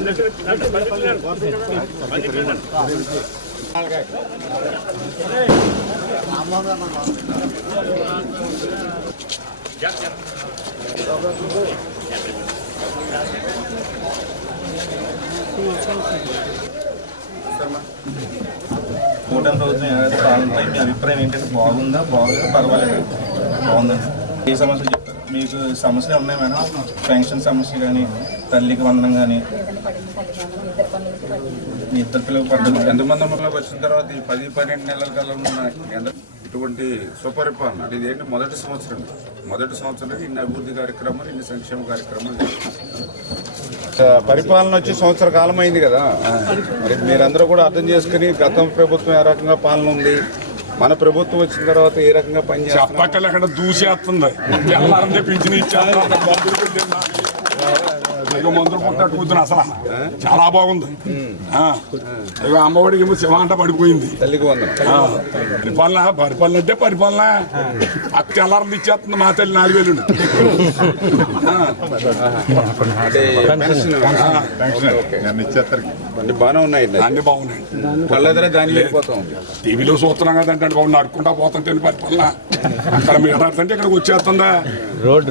కూటమి రోజున ఏదైతే బాగుంటాయి మీ అభిప్రాయం ఏంటంటే బాగుందా బాగుందా పర్వాలేదు బాగుందండి ఏ సమస్యలు చెప్తారు మీకు సమస్యలు ఉన్నాయి మేడం పెన్షన్ సమస్య కానీ తల్లికి వందనం కానీ మీ ఇద్దరు పిల్లలు పడ్డం ఎంతమంది అమ్మలో వచ్చిన తర్వాత ఈ పది పన్నెండు నెలల కాలంలో ఇటువంటి సుపరిపాలన ఇది ఏంటి మొదటి సంవత్సరం మొదటి సంవత్సరం ఇన్ని అభివృద్ధి కార్యక్రమాలు ఇన్ని సంక్షేమ కార్యక్రమాలు పరిపాలన వచ్చి సంవత్సర కాలం అయింది కదా మరి మీరందరూ కూడా అర్థం చేసుకుని గతం ప్రభుత్వం ఏ రకంగా పాలన ఉంది మన ప్రభుత్వం వచ్చిన తర్వాత ఏ రకంగా పనిచేస్తుంది దూసేస్తుంది మందులు పుట్టాడు కూతురు అసలు చాలా బాగుంది ఇక అమ్మఒడికి ఏమో శివ పడిపోయింది పరిపాలన పరిపాలన అంటే పరిపాలన అత్యలారం అలారం ఇచ్చేస్తుంది మా తల్లి నాలుగు వేలు అన్ని ఉన్నాయి అన్ని బాగున్నాయి టీవీలో చూస్తున్నాం కదా అంటే బాగుంది నడుకుంటా పోతుంటే పరిపాలన అక్కడ మీరు ఆడుతుంటే ఇక్కడికి వచ్చేస్తుందా రోడ్డు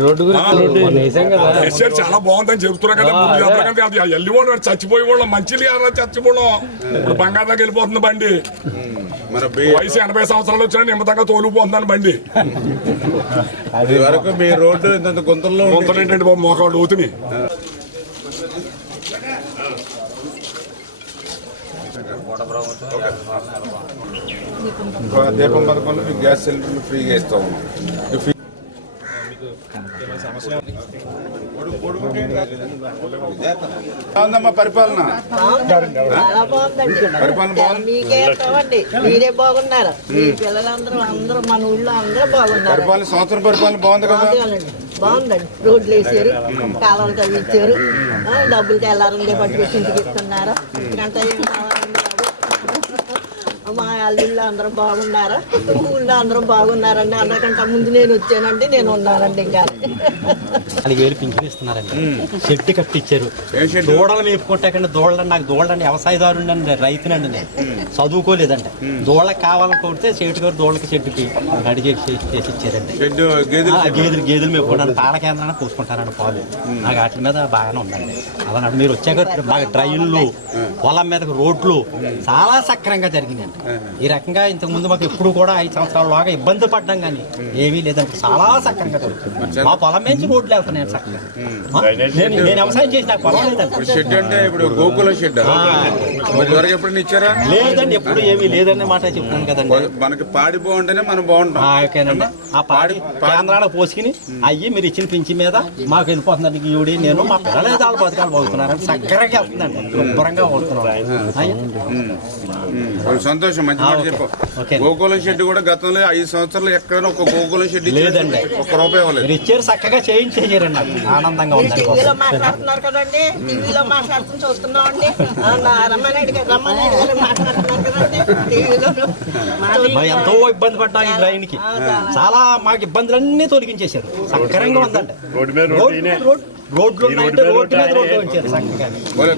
చాలా బాగుందని చెబుతున్నా కదా ముందు చెప్పడం కాదు చచ్చిపోవడం ఇప్పుడు బంగారు దగ్గర వెళ్ళిపోతుంది బండి వయసు ఎనభై సంవత్సరాలు వచ్చిన నిమ్మతంగా తోలిపోతున్నాను బండి అది వరకు మీ రోడ్డు ఇంత గుంతల్లో గుంతలు ఏంటంటే బాబు మోకాళ్ళు దీపం పదకొండు మీకు గ్యాస్ సిలిండర్లు ఫ్రీగా ఇస్తాము అమ్మ పరిపాలన పరిపాలన మీరే బాగున్నారు మీ పిల్లలందరూ అందరూ మన ఊళ్ళో అందరూ బాగున్నారు పరిపాలన సంవత్సరం పరిపాలన బాగుంది కదా బాగుందండి రోడ్లు వేసారు కాలువలు ఇచ్చారు డబ్బులు తెల్లారంగా పట్టుకొచ్చి ఇంటికి ఇస్తున్నారు గంట మా అల్లుళ్ళు అందరూ బాగున్నారా ఊళ్ళో అందరూ బాగున్నారండి అందరికంటే ముందు నేను వచ్చానండి నేను ఉన్నానండి ఇంకా నాలుగు వేలు పింఛన్ ఇస్తున్నారండి షెట్టి కట్టిచ్చారు దూడలు మేపుకుంటాకండి దూడలు నాకు దూడలండి వ్యవసాయదారుండండి రైతునండి నేను చదువుకోలేదండి దూడలకు కావాలని కోరితే షెట్టి గారు దూడలకి షెట్టుకి రెడీ చేసి చేసి ఇచ్చారండి గేదెలు గేదెలు మేపుకుంటాను పాల కేంద్రాన్ని పూసుకుంటానండి పాలు నాకు వాటి మీద బాగానే ఉందండి అలా మీరు వచ్చాక మాకు డ్రైన్లు పొలం మీద రోడ్లు చాలా సక్రంగా జరిగిందండి ఈ రకంగా ఇంతకుముందు మాకు ఎప్పుడు కూడా ఐదు లాగా ఇబ్బంది పడ్డాం కానీ ఏమీ లేదండి చాలా చక్కగా దొరుకుతుంది మా పొలం నుంచి రోడ్లు వెళ్తున్నాయి చక్కగా నేను వ్యవసాయం చేసిన పొలం లేదండి ఎప్పుడు ఏమీ లేదనే మాట చెప్తున్నాను కదండి మనకి పాడి బాగుంటేనే మనం బాగుంటాం ఆ పాడి కేంద్రాలు పోసుకుని అయ్యి మీరు ఇచ్చిన పింఛి మీద మాకు వెళ్ళిపోతుందండి ఈవిడి నేను మా పిల్లలే చాలా బతకాలు బాగుతున్నారని చక్కగా వెళ్తుందండి శుభ్రంగా పోతున్నాం సంతోషం సంతోషం మంచి మాట చెప్పు గోకులం షెడ్ కూడా గతంలో ఐదు సంవత్సరాలు ఎక్కడైనా ఒక గోకులం షెడ్ ఇచ్చేదండి ఒక్క రూపాయి ఇవ్వలేదు ఇచ్చారు చక్కగా చేయించేసారండి ఆనందంగా ఉంది ఎంతో ఇబ్బంది పడ్డాం ఈ కి చాలా మాకు ఇబ్బందులన్నీ తొలగించేశారు సక్కరంగా ఉందండి రోడ్డు రోడ్డు రోడ్లు రోడ్డు మీద రోడ్డు